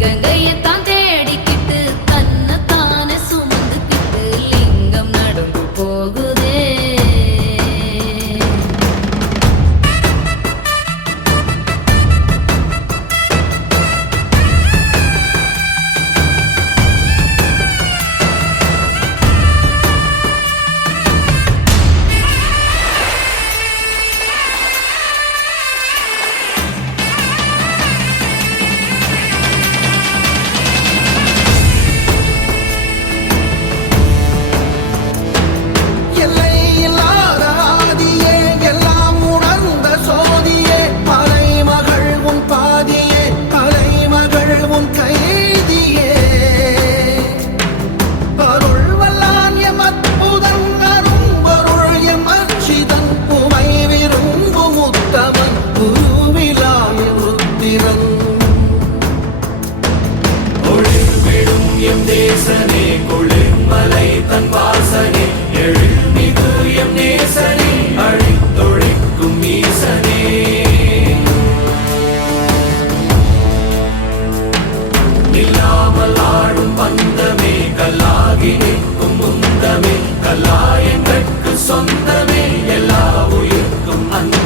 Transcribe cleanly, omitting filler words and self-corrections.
கங்கையத்தான் தேடிக்கிட்டு தன்னைத்தானே சுமந்துக்கிட்டு லிங்கம் நடந்து போகுதே. தேசனே குளிர்மலை தன் வாசனே எழில்மிகு எம் நேசனே அழித்தொழிக்கும் ஈசனே நில்லாமல் ஆடும் பந்தமே கல்லாகி நிற்கும் முந்தமே கல்லாயங்கட்கு சொந்தமே எல்லா உயிர்க்கும் அந்த